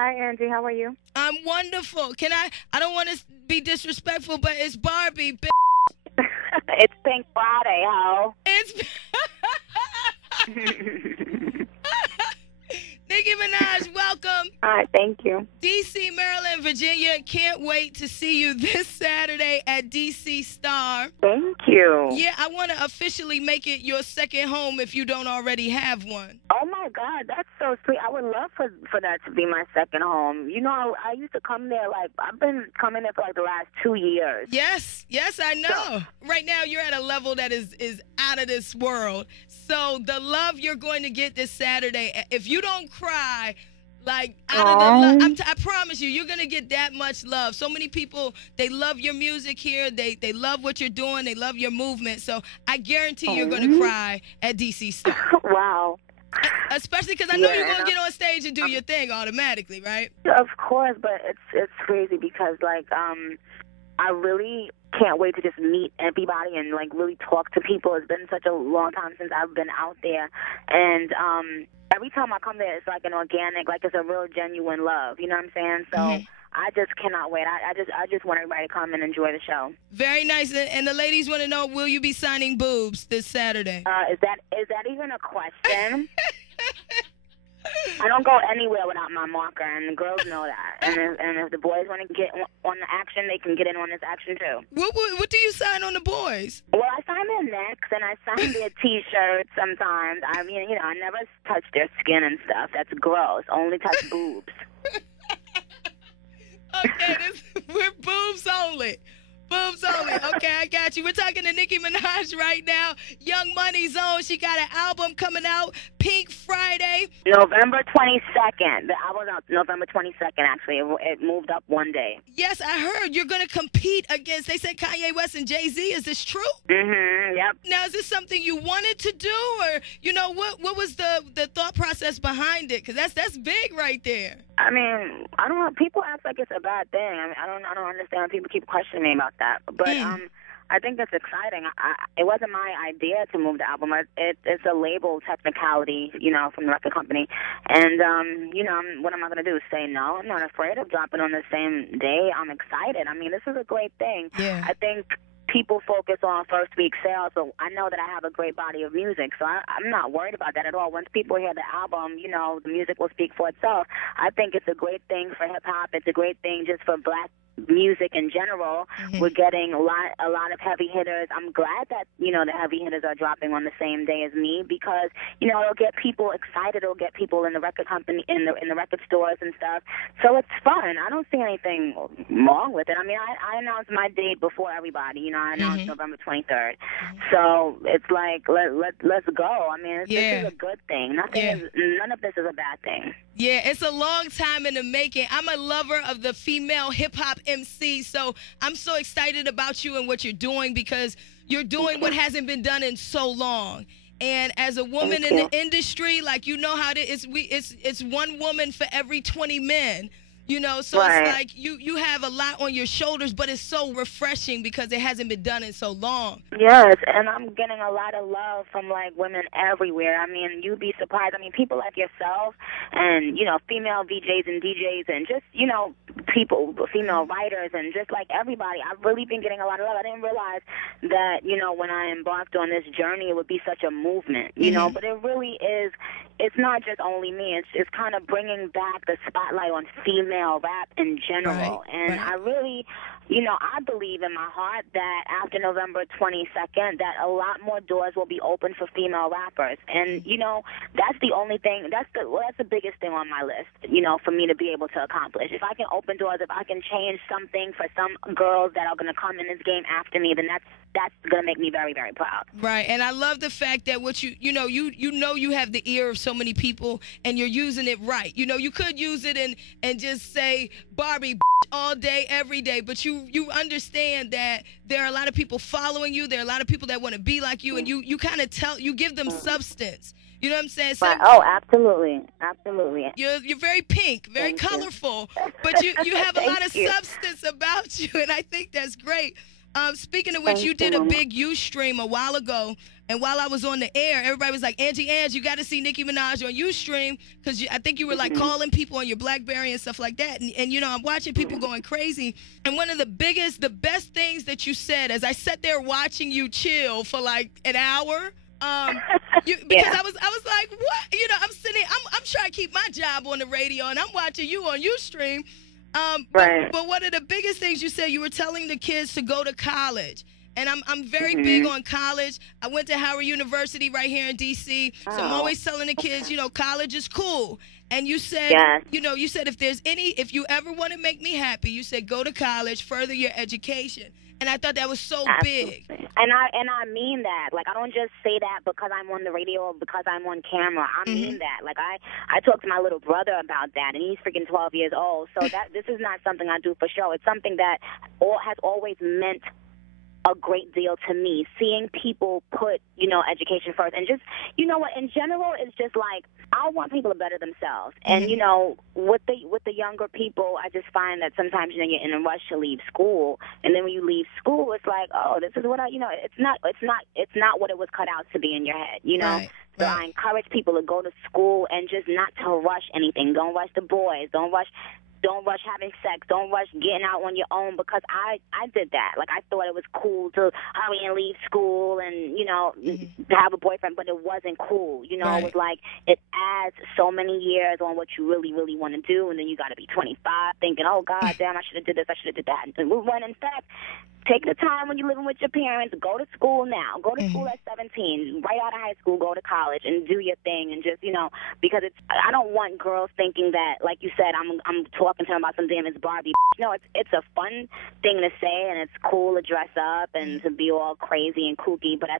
Hi, Angie. How are you? I'm wonderful. I don't want to be disrespectful, but it's Barbie. It's Pink Friday, ho. It's Nicki Minaj, welcome. All right, thank you. D.C., Maryland, Virginia. Can't wait to see you this Saturday at D.C. Star. Thank you. Yeah, I want to officially make it your second home if you don't already have one. Oh, my God. That's so sweet. I would love for that to be my second home. You know, I used to come there, I've been coming there for, the last 2 years. Yes, I know. Right now, you're at a level that is out of this world. So the love you're going to get this Saturday, if you don't cry, out of the love, I promise you're going to get that much love. So many people, they love your music here. They love what you're doing. They love your movement. So I guarantee you're going to cry at DC Star. Wow. Especially because I know you're going to get on stage and do your thing automatically, right? Of course, but it's crazy because, I really can't wait to just meet everybody and, really talk to people. It's been such a long time since I've been out there. And every time I come there, it's like an organic, it's a real genuine love. You know what I'm saying? So I just cannot wait. I just want everybody to come and enjoy the show. Very nice. And the ladies want to know, will you be signing boobs this Saturday? Is that even a question? I don't go anywhere without my marker, and the girls know that. And if the boys want to get on the action, they can get in on this action too. What do you sign on the boys? Well, I sign their necks and I sign their T-shirts sometimes. I mean, I never touch their skin and stuff. That's gross. Only touch boobs. Okay, we're boobs only. Boobs only. Okay, I got you. We're talking to Nicki Minaj right now. Young Money Zone. She got an album coming out, Pink Friday. November 22nd. The album's out November 22nd, actually. It moved up one day. Yes, I heard you're going to compete against, they said Kanye West and Jay-Z. Is this true? Mm-hmm, yep. Now, is this something you wanted to do? Or, what was the thought process behind it? Because that's big right there. I mean, I don't know. People act like it's a bad thing. I mean, I don't understand. People keep questioning me about that. But I think it's exciting. It wasn't my idea to move the album. It's a label technicality, from the record company. And, what am I going to do? Say no? I'm not afraid of dropping on the same day. I'm excited. I mean, this is a great thing. Yeah. I think people focus on first week sales, so I know that I have a great body of music, so I'm not worried about that at all. Once people hear the album, the music will speak for itself. I think it's a great thing for hip-hop. It's a great thing just for black music in general. We're getting a lot of heavy hitters. I'm glad that the heavy hitters are dropping on the same day as me because it'll get people excited. It'll get people in the record company in the record stores and stuff. So it's fun. I don't see anything wrong with it. I mean, I announced my date before everybody. I announced November 23rd. So it's like let's go. I mean, this is a good thing. None of this is a bad thing. Yeah, it's a long time in the making. I'm a lover of the female hip-hop MC, so I'm so excited about you and what you're doing because you're doing what hasn't been done in so long. And as a woman in the industry, you know how it is, it's one woman for every 20 men. So right. It's like you have a lot on your shoulders, but it's so refreshing because it hasn't been done in so long. Yes, and I'm getting a lot of love from, women everywhere. I mean, you'd be surprised. I mean, people like yourself and, female VJs and DJs and just, people, female writers and just, everybody. I've really been getting a lot of love. I didn't realize that, when I embarked on this journey, it would be such a movement, but it really is. It's not just only me. It's kind of bringing back the spotlight on female rap in general. Right, and I really, I believe in my heart that after November 22nd, that a lot more doors will be open for female rappers. And, that's the only thing, that's the biggest thing on my list, for me to be able to accomplish. If I can open doors, if I can change something for some girls that are going to come in this game after me, then that's going to make me very, very proud. Right, and I love the fact that what you you have the ear of so many people, and you're using it right. You could use it and just say Barbie all day, every day, but you understand that there are a lot of people following you. There are a lot of people that want to be like you, and you kind of you give them substance. You know what I'm saying? So, oh, absolutely, absolutely. You're very pink, very colorful, but you have a lot of substance about you, and I think that's great. Speaking of which, you did a big Ustream a while ago, and while I was on the air, everybody was like, Angie Ange, you got to see Nicki Minaj on Ustream, because I think you were like calling people on your BlackBerry and stuff like that. And you know, I'm watching people going crazy. And one of the best things that you said as I sat there watching you chill for like an hour. Because I was like, what? You know, I'm sitting, I'm trying to keep my job on the radio, and I'm watching you on Ustream. But one of the biggest things you said, you were telling the kids to go to college. And I'm very big on college. I went to Howard University right here in D.C., so I'm always telling the kids, you know, college is cool. And you said, you know, you said if you ever want to make me happy, you said go to college, further your education. And I thought that was so big. And I mean that. Like, I don't just say that because I'm on the radio or because I'm on camera. I mean that. Like, I talked to my little brother about that, and he's freaking 12 years old. So this is not something I do for show. It's something that has always meant a great deal to me, seeing people put, you know, education first. And just, you know what, in general, it's just like, I want people to better themselves. And, you know, with the younger people, I just find that sometimes, you know, you're in a rush to leave school. And then when you leave school, it's like, oh, this is what you know, it's not what it was cut out to be in your head, you know? Right. So I encourage people to go to school and just not to rush anything. Don't rush the boys. Don't rush having sex. Don't rush getting out on your own, because I did that. Like, I thought it was cool to hurry and leave school and, you know, to have a boyfriend, but it wasn't cool. You know, it was like, it adds so many years on what you really, really want to do, and then you got to be 25 thinking, oh, God damn, I should have did this, I should have did that. And when, in fact, take the time when you're living with your parents, go to school now. Go to school at 17, right out of high school, go to college and do your thing, and just, you know, because I don't want girls thinking that, like you said, I'm talking to them about some damn it's Barbie. No, it's a fun thing to say, and it's cool to dress up and to be all crazy and kooky, but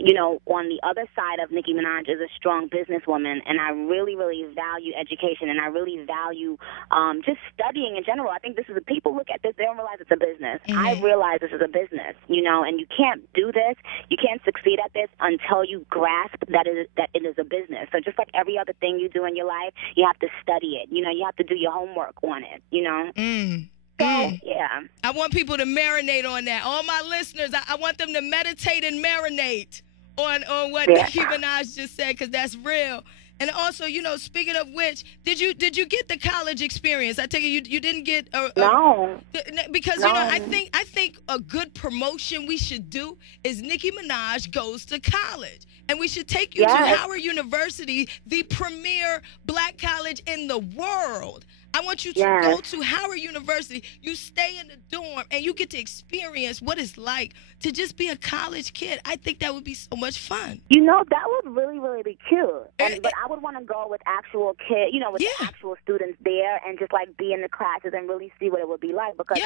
you know, on the other side of Nicki Minaj is a strong businesswoman, and I really, really value education, and I really value just studying in general. I think people look at this, they don't realize it's a business. I realize this is a business, you know, and you can't do this, you can't succeed at this until you grasp that it is a business. So just like every other thing you do in your life, you have to study it. You know, you have to do your homework on it, you know. So, yeah. I want people to marinate on that. All my listeners, I want them to meditate and marinate on what Nicki Minaj just said, because that's real. And also, you know, speaking of which, did you get the college experience? I take it you didn't get no, because you know, I think a good promotion we should do is Nicki Minaj goes to college, and we should take you to Howard University, the premier black college in the world. I want you to go to Howard University. You stay in the dorm, and you get to experience what it's like to just be a college kid. I think that would be so much fun. You know, that would really, really be cute. But I would want to go with actual kids, you know, with the actual students there, and just, like, be in the classes and really see what it would be like. Because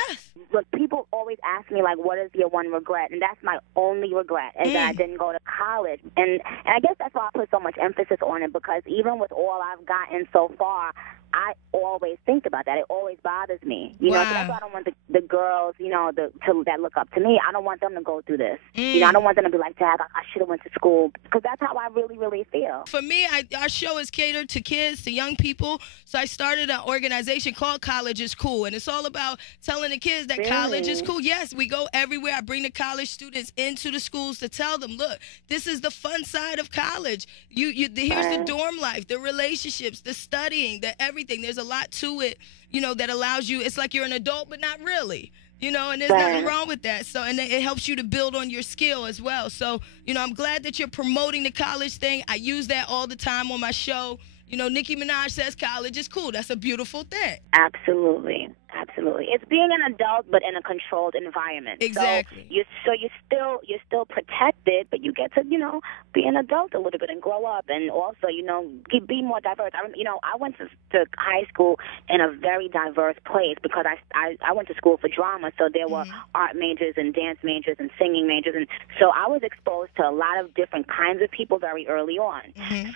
look, people always ask me, like, what is your one regret? And that's my only regret, is that I didn't go to college. And I guess that's why I put so much emphasis on it, because even with all I've gotten so far, I always think about that. It always bothers me. You know, so that's why I don't want the girls, you know, that look up to me. I don't want them to go through this. You know, I don't want them to be like, Dad, I should have went to school, because that's how I really, really feel. For me, our show is catered to kids, to young people. So I started an organization called College is Cool, and it's all about telling the kids that college is cool. Yes, we go everywhere. I bring the college students into the schools to tell them, look, this is the fun side of college. Here's the dorm life, the relationships, the studying, the everything. There's a lot to it, you know, that allows you, it's like you're an adult, but not really, you know, and there's nothing wrong with that. So, and it helps you to build on your skill as well. So, you know, I'm glad that you're promoting the college thing. I use that all the time on my show. You know, Nicki Minaj says college is cool. That's a beautiful thing. Absolutely. Absolutely. It's being an adult, but in a controlled environment. Exactly. So you're still protected, but you get to, you know, be an adult a little bit and grow up, and also, you know, be more diverse. I went to high school in a very diverse place, because I went to school for drama, so there were art majors and dance majors and singing majors, and so I was exposed to a lot of different kinds of people very early on.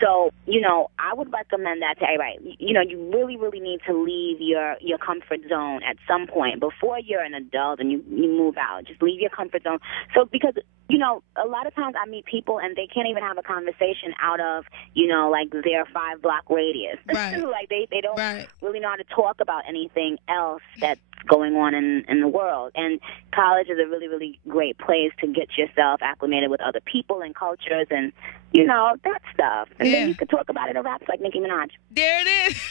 So, you know, I would recommend that to everybody. You know, you really, really need to leave your comfort zone at some point before you're an adult and you move out. Just leave your comfort zone. So, because you know, a lot of times I meet people and they can't even have a conversation out of, you know, like their 5-block radius. Right. Like they don't Right. really know how to talk about anything else that's going on in the world. And college is a really, really great place to get yourself acclimated with other people and cultures and, you know, that stuff. And then you could talk about it in raps like Nicki Minaj. There it is.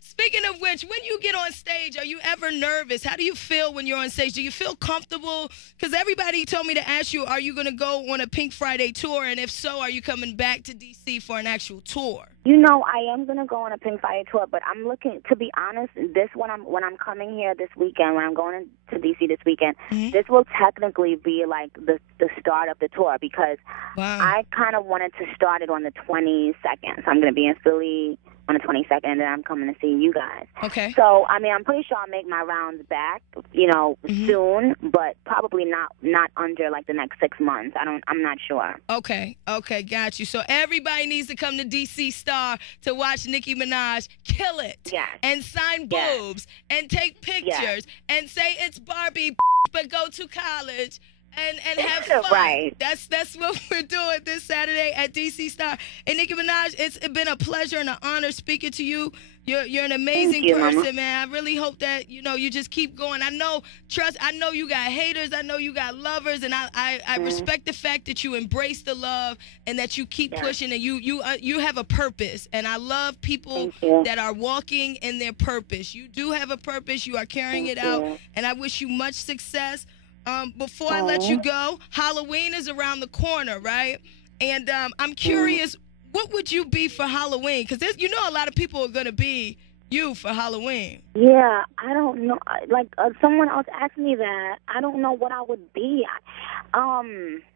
Speaking of which, when you get on stage, are you ever nervous? How do you feel when you're on stage? Do you feel comfortable? Because everybody told me to ask you, are you going to go on a Pink Friday tour? And if so, are you coming back to D.C. for an actual tour? You know, I am going to go on a Pink Friday tour, but I'm looking, to be honest, when I'm coming here this weekend, when I'm going to D.C. this weekend, this will technically be like the start of the tour because I kind of wanted to start it on the 22nd. So I'm going to be in Philly on the 22nd, and then I'm coming to see you guys. Okay. So, I mean, I'm pretty sure I'll make my rounds back, you know, soon, but probably not under, like, the next 6 months. I'm not sure. Okay, got you. So everybody needs to come to DC Star to watch Nicki Minaj kill it. Yes. And sign boobs and take pictures and say it's Barbie, but go to college. And have fun. Right. That's what we're doing this Saturday at DC Star. And Nicki Minaj, it's been a pleasure and an honor speaking to you. You're an amazing person, Mama. man. I really hope that, you know, you just keep going. I know you got haters. I know you got lovers. And I respect the fact that you embrace the love and that you keep pushing and you have a purpose. And I love people that are walking in their purpose. You do have a purpose. You are carrying it out. And I wish you much success. Before I let you go, Halloween is around the corner, right? And I'm curious, what would you be for Halloween? Because you know a lot of people are going to be you for Halloween. Yeah, I don't know. Like, someone else asked me that. I don't know what I would be.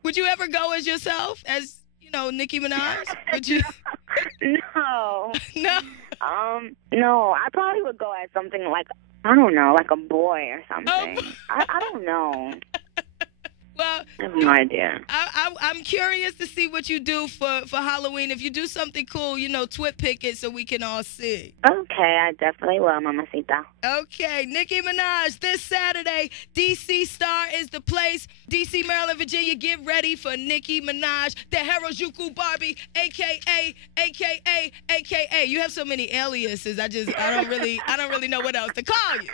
Would you ever go as yourself, as, you know, Nicki Minaj? Would you? No. No? No, I probably would go as something like, I don't know, like a boy or something. Oh. I don't know. Well, I have no idea. I'm curious to see what you do for Halloween. If you do something cool, you know, pick it so we can all see. Okay, I definitely will, Mamacita. Okay, Nicki Minaj, this Saturday, DC Star is the place. DC, Maryland, Virginia, get ready for Nicki Minaj, the Harajuku Barbie, AKA. You have so many aliases. I don't really know what else to call you.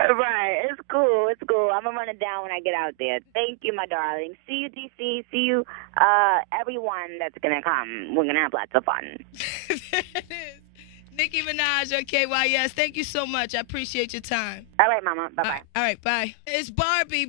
Right. It's cool. It's cool. I'm going to run it down when I get out there. Thank you, my darling. See you, DC. See you, everyone that's going to come. We're going to have lots of fun. There it is. Nicki Minaj on KYS. Thank you so much. I appreciate your time. All right, Mama. Bye-bye. All right, bye. It's Barbie,